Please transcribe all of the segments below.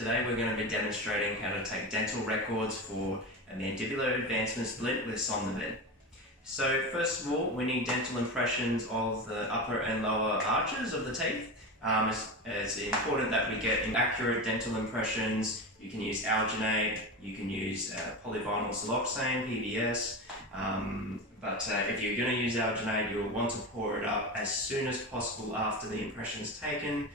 Today we're going to be demonstrating how to take dental records for a mandibular advancement splint with SomnoDent. So first of all, we need dental impressions of the upper and lower arches of the teeth. It's important that we get accurate dental impressions. You can use alginate, you can use polyvinyl siloxane, PVS, but if you're going to use alginate, you'll want to pour it up as soon as possible after the impression is taken,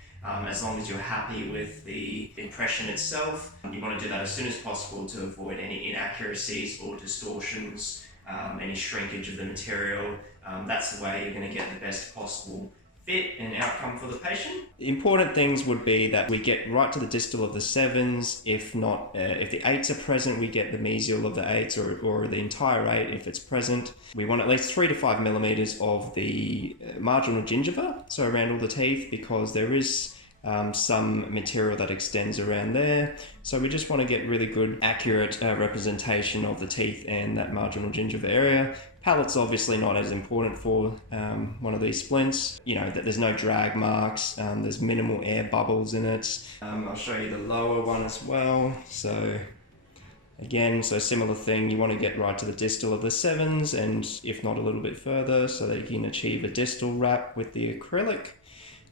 as long as you're happy with the impression itself. You want to do that as soon as possible to avoid any inaccuracies or distortions, any shrinkage of the material. That's the way you're going to get the best possible fit and outcome for the patient. The important things would be that we get right to the distal of the 7s. If not, if the 8s are present, we get the mesial of the 8s or the entire 8 if it's present. We want at least 3 to 5 millimeters of the marginal gingiva, so around all the teeth, because there is some material that extends around there. So we just want to get really good, accurate representation of the teeth and that marginal gingiva area. Palate's obviously not as important for one of these splints. You know, that there's no drag marks, there's minimal air bubbles in it. I'll show you the lower one as well. So again, so similar thing, you want to get right to the distal of the 7s, and if not a little bit further, so that you can achieve a distal wrap with the acrylic.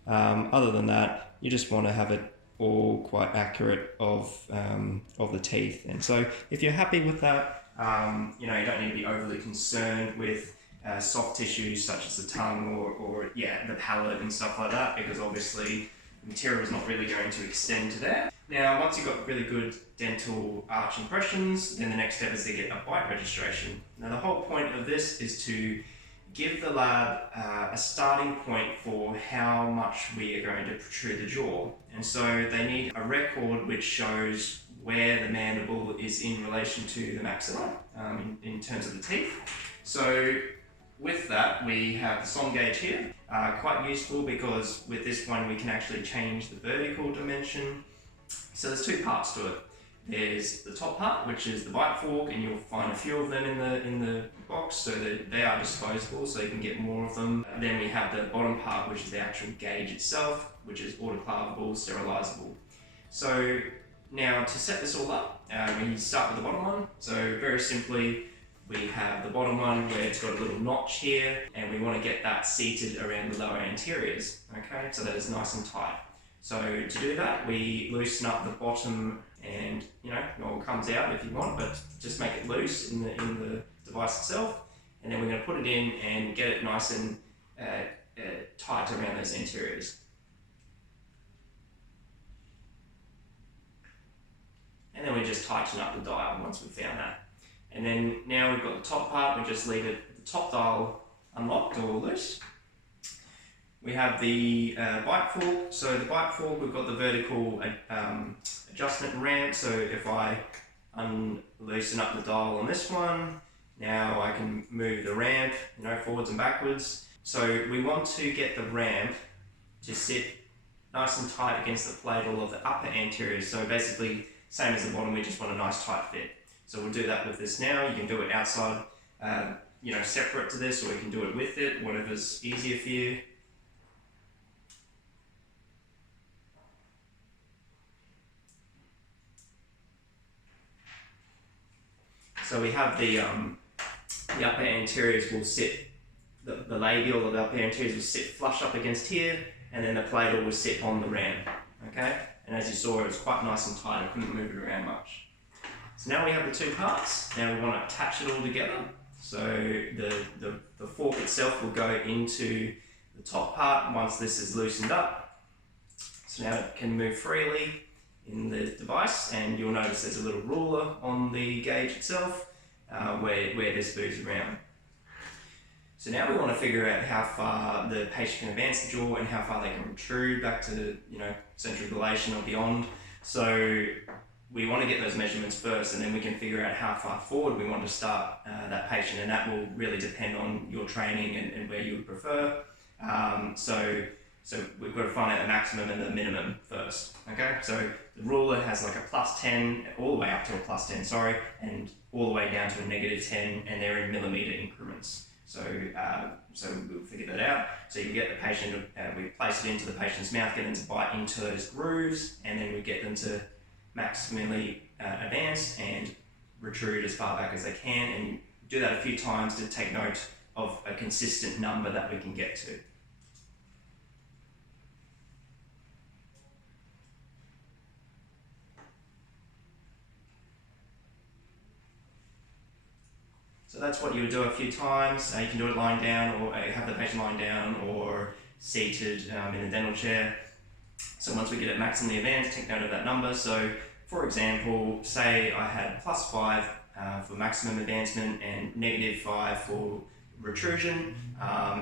Other than that, you just want to have it all quite accurate of the teeth. And so if you're happy with that, you don't need to be overly concerned with soft tissues such as the tongue or the palate and stuff like that, because obviously the material is not really going to extend to there. Now, once you've got really good dental arch impressions, then the next step is to get a bite registration. Now, the whole point of this is to give the lab a starting point for how much we are going to protrude the jaw. And so they need a record which shows where the mandible is in relation to the maxilla in terms of the teeth. So with that, we have the SomGauge here, quite useful because with this one we can actually change the vertical dimension. So there's two parts to it. There's the top part, which is the bite fork, and you'll find a few of them in the box, so that they are disposable, so you can get more of them. Then we have the bottom part, which is the actual gauge itself, which is autoclavable, sterilizable. So now to set this all up, we start with the bottom one. So very simply, we have the bottom one where it's got a little notch here, and we want to get that seated around the lower anteriors, okay, so that it's nice and tight. So to do that, we loosen up the bottom, and it comes out if you want, but just make it loose in the device itself, and then we're going to put it in and get it nice and tight around those anteriors. And then we just tighten up the dial once we've found that. And then now we've got the top part, we just leave it, the top dial unlocked or loose. We have the bite fork. So the bite fork, we've got the vertical adjustment ramp. So if I loosen up the dial on this one, now I can move the ramp, forwards and backwards. So we want to get the ramp to sit nice and tight against the platel of the upper anterior. So basically, same as the bottom, we just want a nice tight fit. So we'll do that with this now. You can do it outside, separate to this, or you can do it with it, whatever's easier for you. So we have the upper anteriors will sit, the labial of the upper anteriors will sit flush up against here, and then the platel will sit on the ramp, okay? And as you saw, it was quite nice and tight, I couldn't move it around much. So now we have the two parts. Now we want to attach it all together. So the fork itself will go into the top part once this is loosened up. So now it can move freely in the device, and you'll notice there's a little ruler on the gauge itself where this moves around. So now we want to figure out how far the patient can advance the jaw and how far they can protrude back to central dilation or beyond. So we want to get those measurements first, and then we can figure out how far forward we want to start that patient, and that will really depend on your training and where you would prefer. So we've got to find out the maximum and the minimum first, okay? So the ruler has like a +10, all the way up to a +10, sorry, and all the way down to a -10, and they're in millimeter increments. So we'll figure that out. So you get the patient, we place it into the patient's mouth, get them to bite into those grooves, and then we get them to maximally advanced and retrude as far back as they can, and do that a few times to take note of a consistent number that we can get to. So that's what you would do a few times. You can do it lying down, or have the patient lying down, or seated in a dental chair. So once we get it maximally advanced, take note of that number. So for example, say I had +5 for maximum advancement and -5 for protrusion.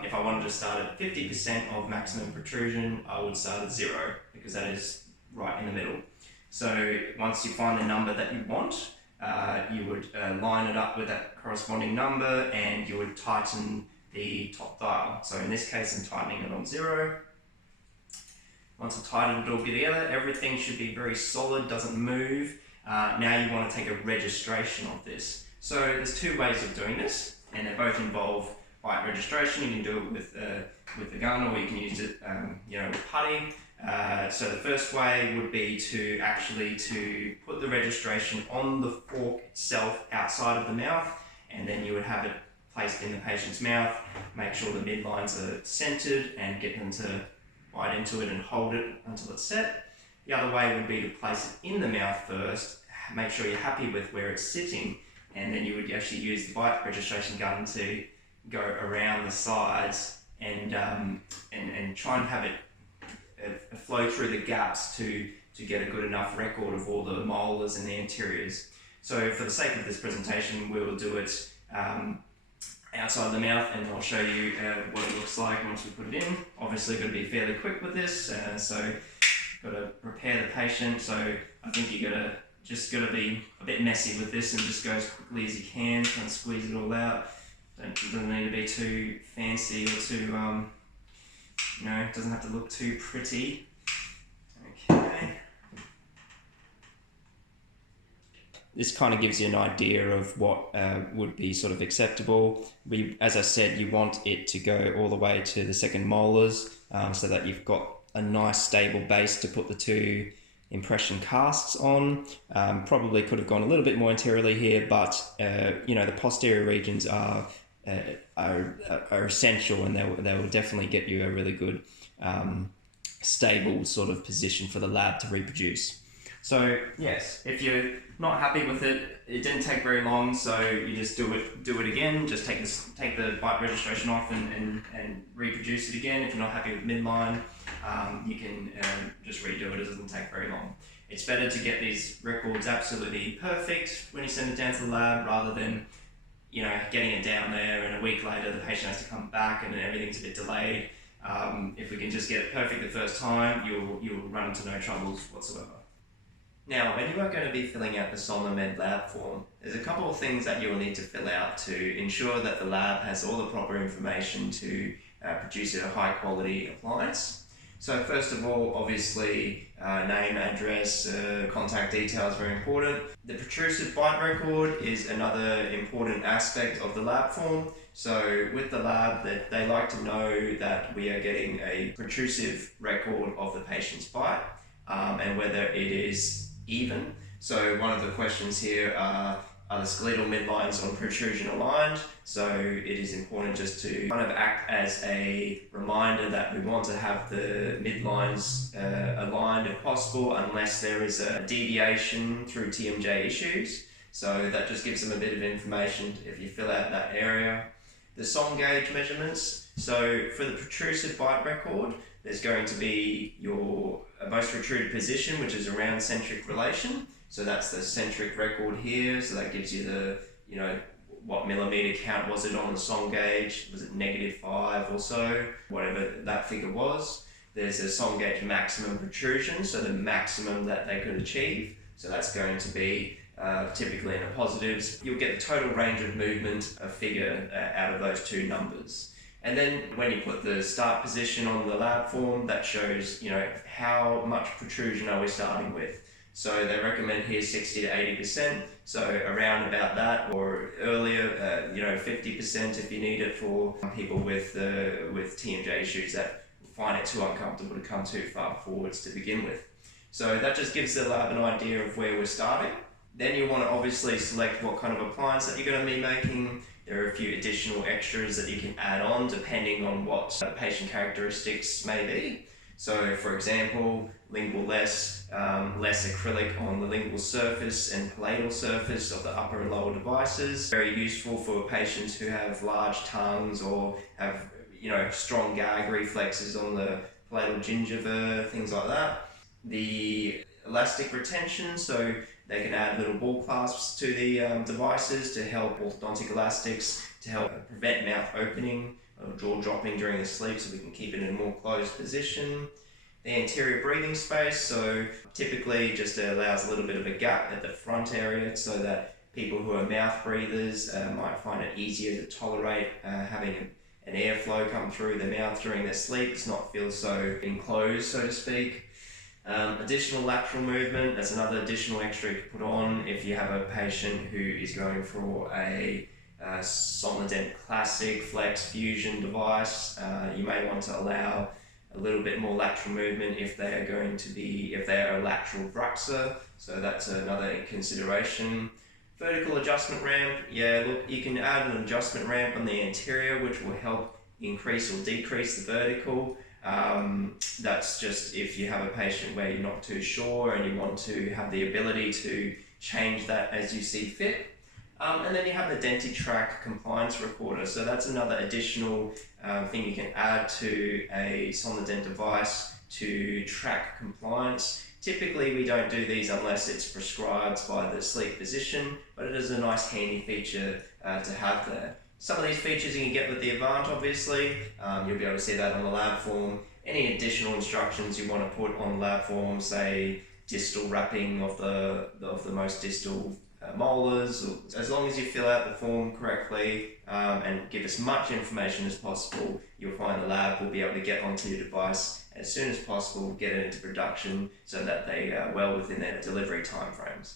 If I wanted to start at 50% of maximum protrusion, I would start at 0, because that is right in the middle. So once you find the number that you want, you would line it up with that corresponding number, and you would tighten the top dial. So in this case, I'm tightening it on 0. Once I've tightened it all together, everything should be very solid, doesn't move. Now you want to take a registration of this. So there's two ways of doing this, and they both involve bite registration. You can do it with the gun, or you can use it with putty. So the first way would be to put the registration on the fork itself outside of the mouth, and then you would have it placed in the patient's mouth. Make sure the midlines are centered and get them to bite into it and hold it until it's set. The other way would be to place it in the mouth first, make sure you're happy with where it's sitting, and then you would actually use the bite registration gun to go around the sides and try and have it flow through the gaps to get a good enough record of all the molars and the anteriors. So for the sake of this presentation, we will do it outside the mouth, and I'll show you what it looks like once we put it in. Obviously got to be fairly quick with this, so got to prepare the patient. So I think you just got to be a bit messy with this and just go as quickly as you can, try and squeeze it all out. Doesn't need to be too fancy or too, it doesn't have to look too pretty. Okay. This kind of gives you an idea of what would be sort of acceptable. As I said, you want it to go all the way to the second molars, so that you've got a nice stable base to put the two impression casts on. Probably could have gone a little bit more anteriorly here, but the posterior regions are essential, and they will definitely get you a really good stable sort of position for the lab to reproduce. So yes, if you're not happy with it, it didn't take very long, so you just do it again. Just take the bite registration off and reproduce it again. If you're not happy with midline, you can just redo it. It doesn't take very long. It's better to get these records absolutely perfect when you send it down to the lab, rather than getting it down there and a week later the patient has to come back and everything's a bit delayed. If we can just get it perfect the first time, you'll run into no troubles whatsoever. Now, when you are going to be filling out the SomnoDent lab form, there's a couple of things that you will need to fill out to ensure that the lab has all the proper information to produce a high quality appliance. So first of all, obviously, name, address, contact details, very important. The protrusive bite record is another important aspect of the lab form. So with the lab, they like to know that we are getting a protrusive record of the patient's bite, and whether it is even. So one of the questions here are the skeletal midlines on protrusion aligned? So it is important just to kind of act as a reminder that we want to have the midlines aligned if possible, unless there is a deviation through TMJ issues. So that just gives them a bit of information if you fill out that area. The SomGauge measurements. So for the protrusive bite record, there's going to be your most protruded position, which is around centric relation. So that's the centric record here. So that gives you the, what millimeter count was it on the SomGauge? Was it -5 or so? Whatever that figure was. There's a SomGauge maximum protrusion, so the maximum that they could achieve. So that's going to be typically in the positives. You'll get the total range of movement, a figure out of those two numbers. And then when you put the start position on the lab form, that shows, how much protrusion are we starting with. So they recommend here 60 to 80%, so around about that, or earlier, 50% if you need it for people with TMJ issues that find it too uncomfortable to come too far forwards to begin with. So that just gives the lab an idea of where we're starting. Then you want to obviously select what kind of appliance that you're going to be making. There are a few additional extras that you can add on depending on what patient characteristics may be. So for example, lingual less acrylic on the lingual surface and palatal surface of the upper and lower devices. Very useful for patients who have large tongues or have strong gag reflexes on the palatal gingiva, things like that. The elastic retention, so they can add little ball clasps to the devices to help orthodontic elastics, to help prevent mouth opening or jaw dropping during the sleep, so we can keep it in a more closed position. The anterior breathing space, so typically just allows a little bit of a gap at the front area so that people who are mouth breathers might find it easier to tolerate having an airflow come through their mouth during their sleep. It's not feel so enclosed, so to speak. Additional lateral movement, that's another additional extra you can put on if you have a patient who is going for a SomnoDent Classic Flex Fusion device. You may want to allow a little bit more lateral movement if they are a lateral bruxer, so that's another consideration. Vertical adjustment ramp, you can add an adjustment ramp on the anterior which will help increase or decrease the vertical. That's just if you have a patient where you're not too sure and you want to have the ability to change that as you see fit. And then you have the DentiTrack compliance recorder. So that's another additional thing you can add to a SomnoDent device to track compliance. Typically we don't do these unless it's prescribed by the sleep physician, but it is a nice handy feature to have there. Some of these features you can get with the Avant, obviously. You'll be able to see that on the lab form. Any additional instructions you want to put on the lab form, say distal wrapping of the most distal molars, as long as you fill out the form correctly and give as much information as possible, you'll find the lab will be able to get onto your device as soon as possible, get it into production so that they are well within their delivery timeframes.